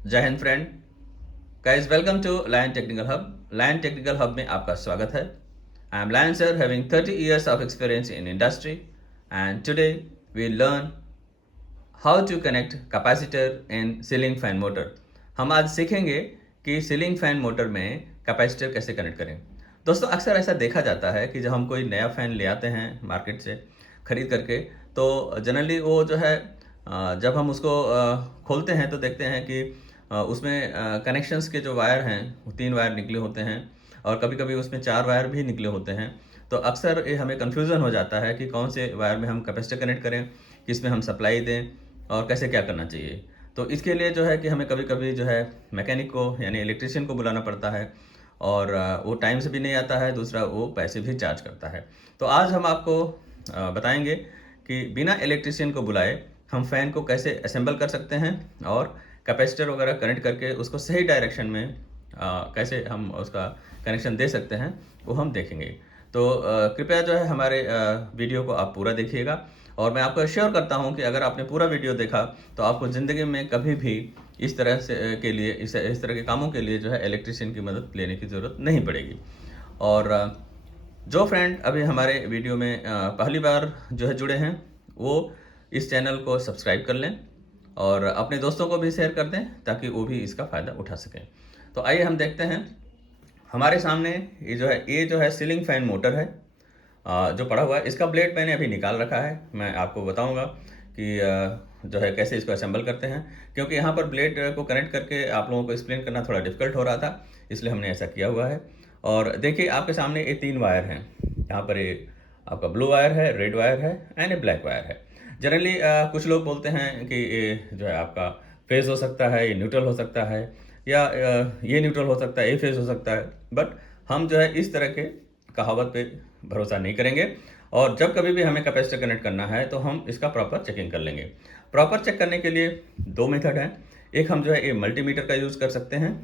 जय Hind friend. Guys, welcome to Lion Technical Hub. Lion Technical Hub में आपका स्वागत है। I am Lion sir, having 30 years of experience in industry, and today we learn how to connect capacitor in ceiling fan motor। हम आज सीखेंगे कि ceiling fan motor में capacitor कैसे कनेक्ट करें। दोस्तों, अक्सर ऐसा देखा जाता है कि जब हम कोई नया फ़ैन ले आते हैं मार्केट से ख़रीद करके, तो जनरली वो जो है जब हम उसको खोलते हैं तो देखते हैं कि उसमें कनेक्शंस के जो वायर हैं वो 3 वायर निकले होते हैं और कभी-कभी उसमें 4 वायर भी निकले होते हैं। तो अक्सर ये हमें कन्फ्यूज़न हो जाता है कि कौन से वायर में हम कैपेसिटर कनेक्ट करें, किस में हम सप्लाई दें और कैसे क्या करना चाहिए। तो इसके लिए जो है कि हमें कभी-कभी जो है मैकेनिक को यानी इलेक्ट्रीशियन को बुलाना पड़ता है और वो टाइम से भी नहीं आता है, दूसरा वो पैसे भी चार्ज करता है। तो आज हम आपको बताएँगे कि बिना इलेक्ट्रीशियन को बुलाए हम फ़ैन को कैसे असेंबल कर सकते हैं और कैपेसिटर वगैरह कनेक्ट करके उसको सही डायरेक्शन में कैसे हम उसका कनेक्शन दे सकते हैं, वो हम देखेंगे। तो कृपया जो है हमारे वीडियो को आप पूरा देखिएगा और मैं आपको एश्योर करता हूँ कि अगर आपने पूरा वीडियो देखा तो आपको ज़िंदगी में कभी भी इस तरह से के लिए इस तरह के कामों के लिए जो है इलेक्ट्रीशियन की मदद लेने की ज़रूरत नहीं पड़ेगी। और जो फ्रेंड अभी हमारे वीडियो में पहली बार जो है जुड़े हैं, वो इस चैनल को सब्सक्राइब कर लें और अपने दोस्तों को भी शेयर कर दें ताकि वो भी इसका फ़ायदा उठा सकें। तो आइए हम देखते हैं। हमारे सामने ये जो है सीलिंग फैन मोटर है जो पड़ा हुआ है। इसका ब्लेड मैंने अभी निकाल रखा है। मैं आपको बताऊंगा कि जो है कैसे इसको असेंबल करते हैं, क्योंकि यहाँ पर ब्लेड को कनेक्ट करके आप लोगों को एक्सप्लेन करना थोड़ा डिफिकल्ट हो रहा था, इसलिए हमने ऐसा किया हुआ है। और देखिए आपके सामने ये 3 वायर हैं। यहाँ पर ये आपका ब्लू वायर है, रेड वायर है एंड ए ब्लैक वायर है। जनरली कुछ लोग बोलते हैं कि ये जो है आपका फेज़ हो सकता है, ये न्यूट्रल हो सकता है या ये न्यूट्रल हो सकता है, ये फेज़ हो सकता है। बट हम जो है इस तरह के कहावत पे भरोसा नहीं करेंगे और जब कभी भी हमें कैपेसिटर कनेक्ट करना है तो हम इसका प्रॉपर चेकिंग कर लेंगे। प्रॉपर चेक करने के लिए 2 मेथड हैं। एक हम जो है ये मल्टीमीटर का यूज़ कर सकते हैं,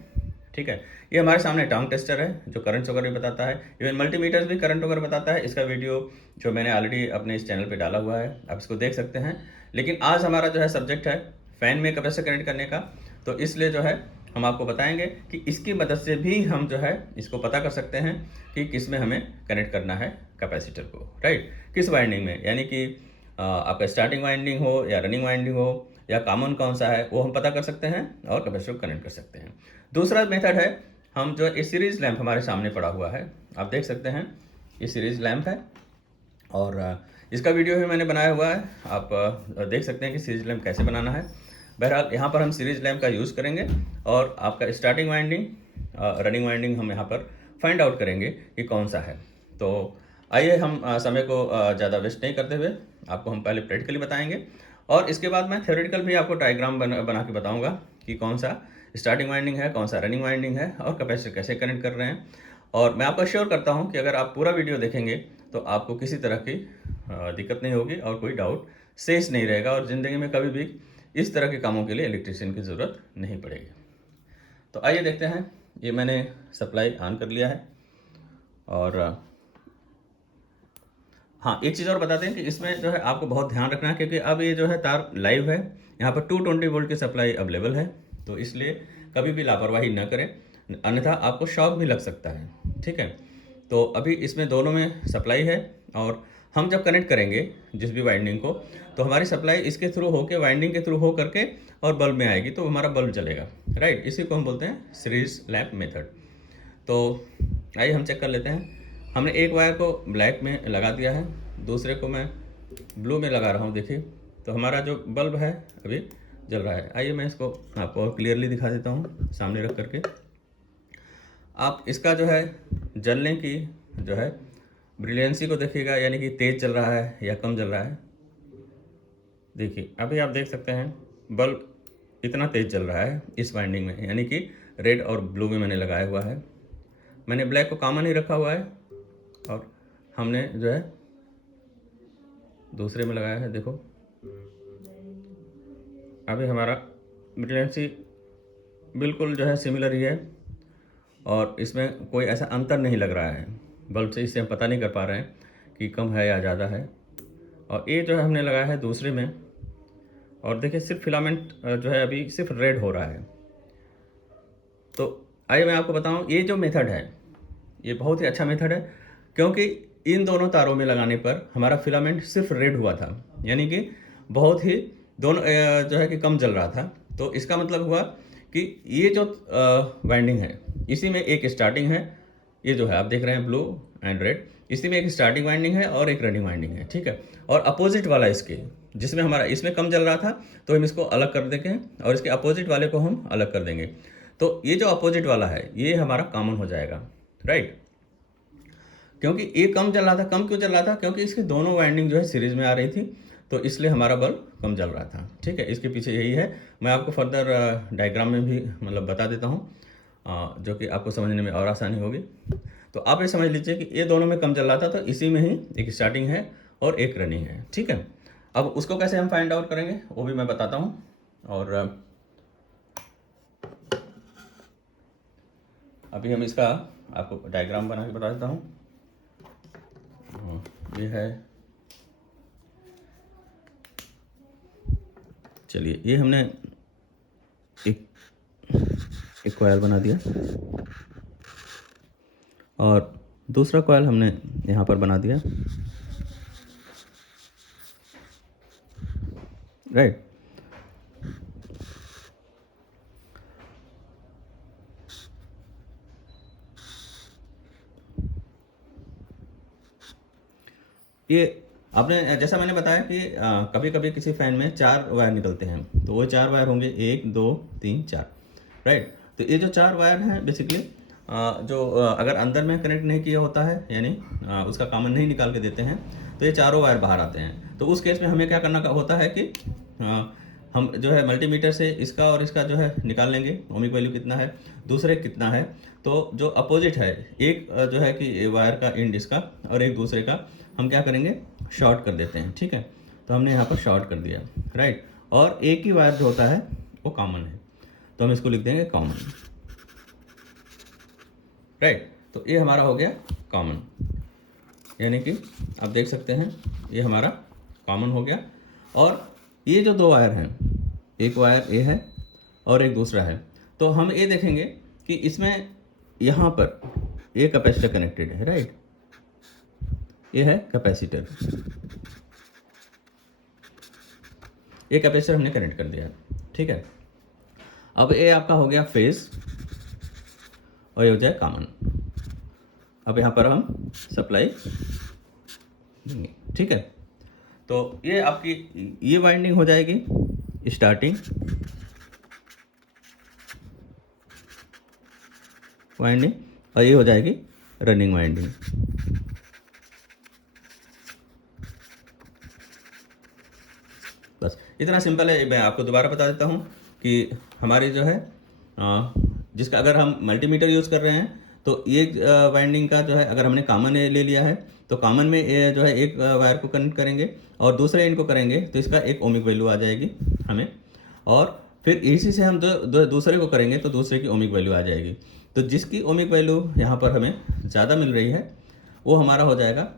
ठीक है। ये हमारे सामने टंग टेस्टर है जो करंट वगैरह भी बताता है, इवन मल्टीमीटर भी करंट वगैरह बताता है। इसका वीडियो जो मैंने ऑलरेडी अपने इस चैनल पे डाला हुआ है, आप इसको देख सकते हैं। लेकिन आज हमारा जो है सब्जेक्ट है फ़ैन में कैपेसिटर कनेक्ट करने का, तो इसलिए जो है हम आपको बताएंगे कि इसकी मदद से भी हम जो है इसको पता कर सकते हैं कि किस में हमें कनेक्ट करना है कैपेसिटर को, राइट। किस वाइंडिंग में, यानी कि आपका स्टार्टिंग वाइंडिंग हो या रनिंग वाइंडिंग हो या कॉमन कौन सा है, वो हम पता कर सकते हैं और कैपेसिटर को कनेक्ट कर सकते हैं। दूसरा मेथड है, हम जो ये सीरीज़ लैंप हमारे सामने पड़ा हुआ है, आप देख सकते हैं ये सीरीज़ लैंप है और इसका वीडियो भी मैंने बनाया हुआ है। आप देख सकते हैं कि सीरीज़ लैंप कैसे बनाना है। बहरहाल यहाँ पर हम सीरीज़ लैंप का यूज़ करेंगे और आपका स्टार्टिंग वाइंडिंग रनिंग वाइंडिंग हम यहाँ पर फाइंड आउट करेंगे कि कौन सा है। तो आइए हम समय को ज़्यादा वेस्ट नहीं करते हुए आपको हम पहले प्रैक्टिकली बताएंगे और इसके बाद मैं थ्योरेटिकल भी आपको डायग्राम बना के बताऊँगा कि कौन सा स्टार्टिंग वाइंडिंग है, कौन सा रनिंग वाइंडिंग है और कैपेसिटर कैसे कनेक्ट कर रहे हैं। और मैं आपको श्योर करता हूँ कि अगर आप पूरा वीडियो देखेंगे तो आपको किसी तरह की दिक्कत नहीं होगी और कोई डाउट शेष नहीं रहेगा और ज़िंदगी में कभी भी इस तरह के कामों के लिए इलेक्ट्रीशियन की ज़रूरत नहीं पड़ेगी। तो आइए देखते हैं। ये मैंने सप्लाई ऑन कर लिया है और हाँ, एक चीज़ और बता दें कि इसमें जो है आपको बहुत ध्यान रखना है, क्योंकि अब ये जो है तार लाइव है। यहाँ पर 220 वोल्ट की सप्लाई अवेलेबल है, तो इसलिए कभी भी लापरवाही न करें, अन्यथा आपको शॉक भी लग सकता है, ठीक है। तो अभी इसमें दोनों में सप्लाई है और हम जब कनेक्ट करेंगे जिस भी वाइंडिंग को, तो हमारी सप्लाई इसके थ्रू होकर वाइंडिंग के थ्रू हो करके और बल्ब में आएगी, तो हमारा बल्ब जलेगा, राइट। इसी को हम बोलते हैं सीरीज लैंप मेथड। तो आइए हम चेक कर लेते हैं। हमने एक वायर को ब्लैक में लगा दिया है, दूसरे को मैं ब्लू में लगा रहा हूँ। देखिए, तो हमारा जो बल्ब है अभी जल रहा है। आइए मैं इसको आपको और क्लियरली दिखा देता हूँ सामने रख करके। आप इसका जो है जलने की जो है ब्रिलियंसी को देखिएगा, यानी कि तेज़ चल रहा है या कम जल रहा है। देखिए अभी आप देख सकते हैं बल्ब इतना तेज़ चल रहा है इस वाइंडिंग में, यानी कि रेड और ब्लू में मैंने लगाया हुआ है। मैंने ब्लैक को कॉमन ही रखा हुआ है और हमने जो है दूसरे में लगाया है। देखो अभी हमारा ब्रिलियंसी बिल्कुल जो है सिमिलर ही है और इसमें कोई ऐसा अंतर नहीं लग रहा है बल्ब से। इससे हम पता नहीं कर पा रहे हैं कि कम है या ज़्यादा है। और ये जो है हमने लगाया है दूसरे में और देखिए सिर्फ फिलामेंट जो है अभी सिर्फ रेड हो रहा है, तो आइए मैं आपको बताऊं, ये जो मेथड है ये बहुत ही अच्छा मेथड है, क्योंकि इन दोनों तारों में लगाने पर हमारा फिलामेंट सिर्फ रेड हुआ था, यानी कि बहुत ही दोनों जो है कि कम जल रहा था। तो इसका मतलब हुआ कि ये जो वाइंडिंग है इसी में एक स्टार्टिंग है, ये जो है आप देख रहे हैं ब्लू एंड रेड, इसी में एक स्टार्टिंग वाइंडिंग है और एक रनिंग वाइंडिंग है, ठीक है। और अपोजिट वाला इसके, जिसमें हमारा इसमें कम जल रहा था तो हम इसको अलग कर देंगे और इसके अपोजिट वाले को हम अलग कर देंगे। तो ये जो अपोजिट वाला है ये हमारा कॉमन हो जाएगा, राइट। क्योंकि ये कम चल रहा था, कम क्यों चल रहा था? क्योंकि इसकी दोनों वाइंडिंग जो है सीरीज में आ रही थी, तो इसलिए हमारा बल्ब कम जल रहा था, ठीक है। इसके पीछे यही है, मैं आपको फर्दर डायग्राम में भी मतलब बता देता हूँ, जो कि आपको समझने में और आसानी होगी। तो आप ये समझ लीजिए कि ये दोनों में कम चल रहा था, तो इसी में ही एक स्टार्टिंग है और एक रनिंग है, ठीक है। अब उसको कैसे हम फाइंड आउट करेंगे वो भी मैं बताता हूँ। और अभी हम इसका आपको डायग्राम बना के बता देता हूँ। ये है, चलिए ये हमने एक एक कॉयल बना दिया और दूसरा कॉयल हमने यहाँ पर बना दिया, राइट। ये आपने जैसा मैंने बताया कि कभी कभी किसी फैन में 4 वायर निकलते हैं, तो वो 4 वायर होंगे, 1 2 3 4, राइट। तो ये जो 4 वायर हैं बेसिकली जो अगर अंदर में कनेक्ट नहीं किया होता है, यानी उसका कॉमन नहीं निकाल के देते हैं, तो ये चारों वायर बाहर आते हैं। तो उस केस में हमें क्या करना होता है कि हम जो है मल्टीमीटर से इसका और इसका जो है निकाल लेंगे, ओमिक वैल्यू कितना है, दूसरे कितना है। तो जो अपोजिट है, एक जो है कि वायर का एंड इसका और एक दूसरे का, हम क्या करेंगे, शॉर्ट कर देते हैं, ठीक है। तो हमने यहाँ पर शॉर्ट कर दिया, राइट। और एक ही वायर जो होता है वो कॉमन है, तो हम इसको लिख देंगे कॉमन, राइट। तो ये हमारा हो गया कॉमन, यानी कि आप देख सकते हैं ये हमारा कॉमन हो गया। और ये जो 2 वायर हैं, एक वायर ये है और एक दूसरा है, तो हम ये देखेंगे कि इसमें यहाँ पर ये कैपेसिटर कनेक्टेड है, राइट। ये है कैपेसिटर, ये कैपेसिटर हमने कनेक्ट कर दिया है, ठीक है। अब ये आपका हो गया फेज और ये हो जाए कॉमन। अब यहाँ पर हम सप्लाई देंगे, ठीक है। तो ये आपकी ये वाइंडिंग हो जाएगी स्टार्टिंग वाइंडिंग और ये हो जाएगी रनिंग वाइंडिंग। बस इतना सिंपल है। मैं आपको दोबारा बता देता हूँ कि हमारी जो है जिसका अगर हम मल्टीमीटर यूज़ कर रहे हैं तो ये वाइंडिंग का जो है अगर हमने कॉमन ले लिया है तो कॉमन में ये जो है एक वायर को कनेक्ट करेंगे और दूसरे एंड को करेंगे तो इसका एक ओमिक वैल्यू आ जाएगी हमें, और फिर इसी से हम दूसरे को करेंगे तो दूसरे की ओमिक वैल्यू आ जाएगी। तो जिसकी ओमिक वैल्यू यहाँ पर हमें ज़्यादा मिल रही है वो हमारा हो जाएगा,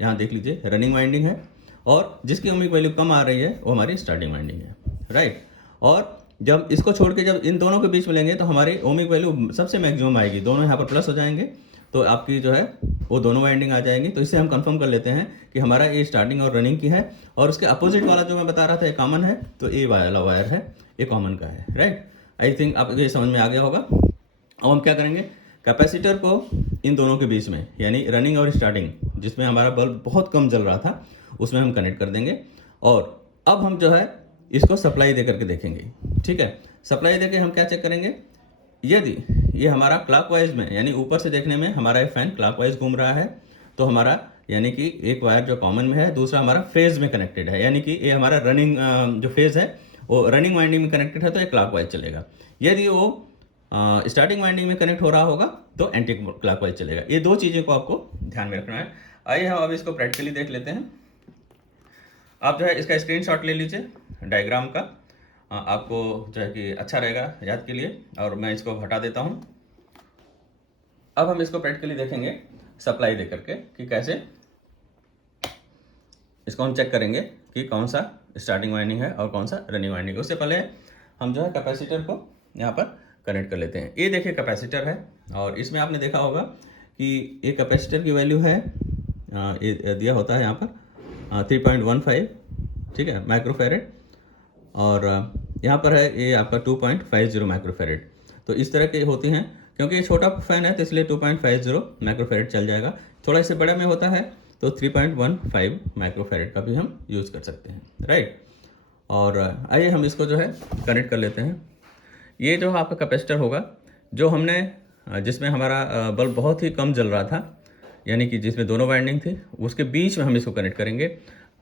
यहाँ देख लीजिए रनिंग वाइंडिंग है, और जिसकी ओमिक वैल्यू कम आ रही है वो हमारी स्टार्टिंग वाइंडिंग है, राइट। और जब इसको छोड़ के जब इन दोनों के बीच में लेंगे तो हमारी ओमिक वैल्यू सबसे मैक्सिमम आएगी, दोनों यहाँ पर प्लस हो जाएंगे तो आपकी जो है वो दोनों वाइंडिंग आ जाएंगी। तो इससे हम कंफर्म कर लेते हैं कि हमारा ये स्टार्टिंग और रनिंग की है, और उसके अपोजिट वाला जो मैं बता रहा था ये कॉमन है, तो ये वाला वायर है ये कॉमन का है, राइट। आई थिंक आपको ये समझ में आ गया होगा। अब हम क्या करेंगे, कैपेसिटर को इन दोनों के बीच में यानी रनिंग और स्टार्टिंग जिसमें हमारा बल्ब बहुत कम जल रहा था उसमें हम कनेक्ट कर देंगे, और अब हम जो है इसको सप्लाई दे करके देखेंगे, ठीक है। सप्लाई देके हम क्या चेक करेंगे, यदि ये हमारा क्लॉकवाइज में यानी ऊपर से देखने में हमारा ये फैन क्लॉकवाइज घूम रहा है तो हमारा यानी कि एक वायर जो कॉमन में है दूसरा हमारा फेज में कनेक्टेड है, यानी कि ये हमारा रनिंग जो फेज है वो रनिंग वाइंडिंग में कनेक्टेड है तो ये क्लॉकवाइज चलेगा। यदि वो स्टार्टिंग वाइंडिंग में कनेक्ट हो रहा होगा तो एंटी क्लॉकवाइज चलेगा। ये दो चीज़ें को आपको ध्यान में रखना है। आइए हम अब इसको प्रैक्टिकली देख लेते हैं। आप जो है इसका स्क्रीनशॉट ले लीजिए डायग्राम का, आपको जो है कि अच्छा रहेगा याद के लिए, और मैं इसको हटा देता हूँ। अब हम इसको प्रैक्टिकली देखेंगे सप्लाई दे करके कि कैसे इसको हम चेक करेंगे कि कौन सा स्टार्टिंग वाइंडिंग है और कौन सा रनिंग वाइंडिंग है। उससे पहले हम जो है कैपेसिटर को यहाँ पर कनेक्ट कर लेते हैं। ये देखिए कैपेसिटर है और इसमें आपने देखा होगा कि ये कैपेसिटर की वैल्यू है ये दिया होता है यहाँ पर 3.15, ठीक है, माइक्रोफेरेड, और यहाँ पर है ये आपका 2.50 माइक्रोफेरेड। तो इस तरह के होती हैं, क्योंकि ये छोटा फैन है तो इसलिए 2.50 माइक्रोफेरेड चल जाएगा। थोड़ा इससे बड़ा में होता है तो 3.15 माइक्रोफेरेड का भी हम यूज़ कर सकते हैं, राइट। और आइए हम इसको जो है कनेक्ट कर लेते हैं। ये जो आपका कैपेसिटर होगा, जो हमने जिसमें हमारा बल्ब बहुत ही कम जल रहा था, यानी कि जिसमें दोनों वाइंडिंग थी, उसके बीच में हम इसको कनेक्ट करेंगे।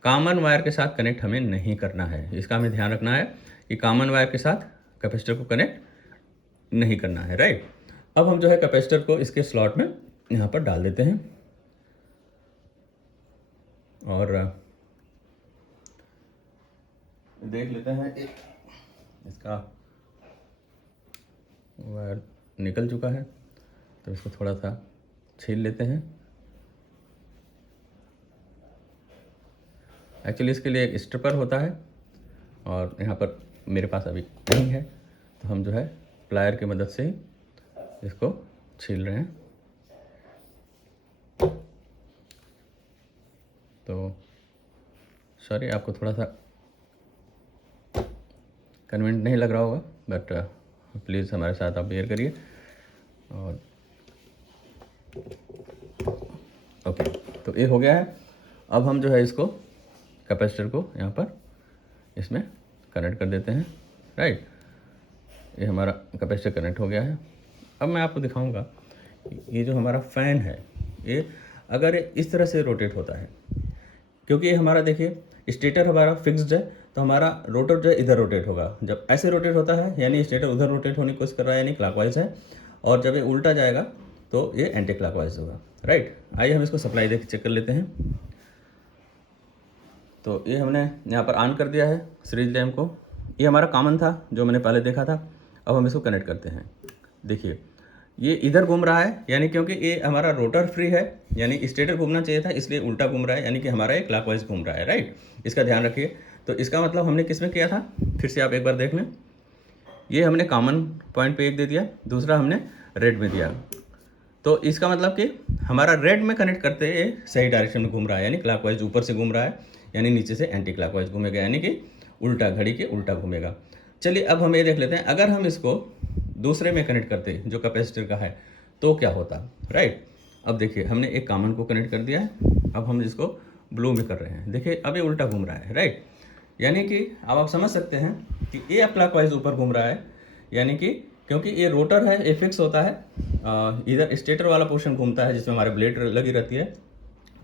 कॉमन वायर के साथ कनेक्ट हमें नहीं करना है, इसका हमें ध्यान रखना है कि कॉमन वायर के साथ कैपेसिटर को कनेक्ट नहीं करना है, राइट। अब हम जो है कैपेसिटर को इसके स्लॉट में यहाँ पर डाल देते हैं और देख लेते हैं इसका वायर निकल चुका है, तो इसको थोड़ा सा छील लेते हैं। एक्चुअली इसके लिए एक स्ट्रिपर होता है और यहाँ पर मेरे पास अभी नहीं है, तो हम जो है प्लायर की मदद से ही इसको छील रहे हैं। तो सॉरी, आपको थोड़ा सा कन्वीनियंट नहीं लग रहा होगा, बट प्लीज़ हमारे साथ आप बेयर करिए। और ओके, तो ये हो गया है। अब हम जो है इसको कैपेसिटर को यहाँ पर इसमें कनेक्ट कर देते हैं, राइट। ये हमारा कैपेसिटर कनेक्ट हो गया है। अब मैं आपको दिखाऊंगा ये जो हमारा फ़ैन है, ये अगर इस तरह से रोटेट होता है, क्योंकि ये हमारा देखिए स्टेटर हमारा फिक्स्ड है, तो हमारा रोटर जो है इधर रोटेट होगा। जब ऐसे रोटेट होता है यानी स्टेटर उधर रोटेट होने की कोशिश कर रहा है, यानी क्लॉकवाइज है, और जब ये उल्टा जाएगा तो ये एंटी क्लॉकवाइज होगा, राइट। आइए हम इसको सप्लाई देख चेक कर लेते हैं। तो ये हमने यहाँ पर ऑन कर दिया है सीरीज लैम्प को। ये हमारा कॉमन था जो मैंने पहले देखा था। अब हम इसको कनेक्ट करते हैं। देखिए ये इधर घूम रहा है, यानी क्योंकि ये हमारा रोटर फ्री है, यानी स्टेटर घूमना चाहिए था, इसलिए उल्टा घूम रहा है, यानी कि हमारा ये क्लॉकवाइज घूम रहा है, राइट। इसका ध्यान रखिए। तो इसका मतलब हमने किस में किया था, फिर से आप एक बार देख लें। ये हमने कॉमन पॉइंट पे एक दे दिया, दूसरा हमने रेड में दिया। तो इसका मतलब कि हमारा रेड में कनेक्ट करते ये सही डायरेक्शन में घूम रहा है, यानी क्लॉकवाइज ऊपर से घूम रहा है, यानी नीचे से एंटी क्लॉकवाइज घूमेगा, यानी कि उल्टा, घड़ी के उल्टा घूमेगा। चलिए अब हम ये देख लेते हैं, अगर हम इसको दूसरे में कनेक्ट करते जो कैपेसिटर का है तो क्या होता, राइट। अब देखिए हमने एक कॉमन को कनेक्ट कर दिया है, अब हम इसको ब्लू में कर रहे हैं। देखिए अब ये उल्टा घूम रहा है, राइट। यानी कि अब आप समझ सकते हैं कि ये क्लॉकवाइज ऊपर घूम रहा है, यानी कि क्योंकि ये रोटर है, ये फिक्स होता है, इधर स्टेटर वाला पोर्शन घूमता है जिसमें हमारे ब्लेड लगी रहती है,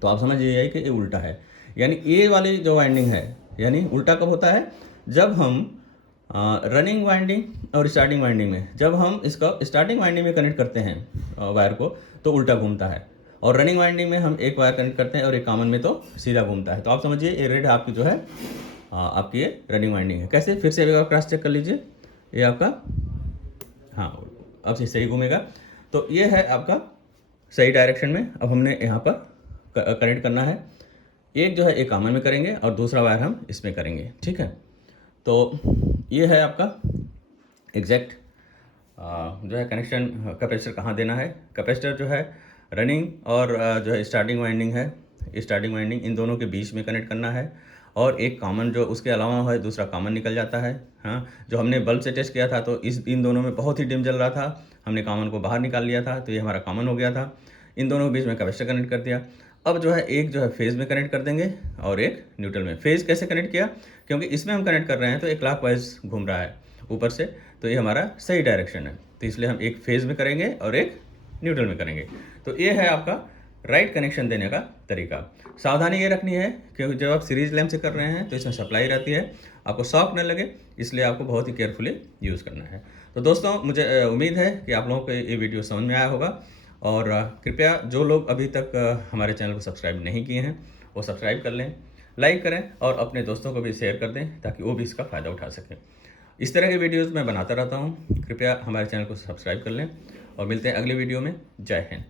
तो आप समझ जाइए कि ये उल्टा है। यानी ये वाली जो वाइंडिंग है, यानी उल्टा कब होता है, जब हम रनिंग वाइंडिंग और स्टार्टिंग वाइंडिंग में, जब हम इसका स्टार्टिंग वाइंडिंग में कनेक्ट करते हैं वायर को तो उल्टा घूमता है, और रनिंग वाइंडिंग में हम एक वायर कनेक्ट करते हैं और एक कॉमन में तो सीधा घूमता है। तो आप समझिए ये रेड आपकी जो है आपकी ये रनिंग वाइंडिंग है। कैसे, फिर से एक बार क्रॉस चेक कर लीजिए। ये आपका, हाँ, अब सही घूमेगा। तो ये है आपका सही डायरेक्शन में। अब हमने यहाँ पर कनेक्ट करना है, एक जो है एक कॉमन में करेंगे और दूसरा वायर हम इसमें करेंगे, ठीक है। तो ये है आपका एग्जैक्ट जो है कनेक्शन, कैपेसिटर कहाँ देना है। कैपेसिटर जो है रनिंग और जो है स्टार्टिंग वाइंडिंग है, स्टार्टिंग वाइंडिंग इन दोनों के बीच में कनेक्ट करना है, और एक कॉमन जो उसके अलावा है, दूसरा कॉमन निकल जाता है। हाँ, जो हमने बल्ब से टेस्ट किया था तो इन दोनों में बहुत ही डिम जल रहा था, हमने कॉमन को बाहर निकाल लिया था, तो ये हमारा कॉमन हो गया था। इन दोनों के बीच में कैपेसिटर कनेक्ट कर दिया। अब जो है एक जो है फेज़ में कनेक्ट कर देंगे और एक न्यूट्रल में। फेज़ कैसे कनेक्ट किया, क्योंकि इसमें हम कनेक्ट कर रहे हैं तो एक क्लॉकवाइज घूम रहा है ऊपर से, तो ये हमारा सही डायरेक्शन है, तो इसलिए हम एक फेज़ में करेंगे और एक न्यूट्रल में करेंगे। तो ये है आपका राइट कनेक्शन देने का तरीका। सावधानी ये रखनी है क्योंकि जब आप सीरीज लैम्प से कर रहे हैं तो इसमें सप्लाई रहती है, आपको शॉक न लगे, इसलिए आपको बहुत ही केयरफुली यूज़ करना है। तो दोस्तों, मुझे उम्मीद है कि आप लोगों को ये वीडियो समझ में आया होगा, और कृपया जो लोग अभी तक हमारे चैनल को सब्सक्राइब नहीं किए हैं वो सब्सक्राइब कर लें, लाइक करें और अपने दोस्तों को भी शेयर कर दें ताकि वो भी इसका फ़ायदा उठा सकें। इस तरह के वीडियोज़ मैं बनाता रहता हूँ, कृपया हमारे चैनल को सब्सक्राइब कर लें, और मिलते हैं अगले वीडियो में। जय हिंद।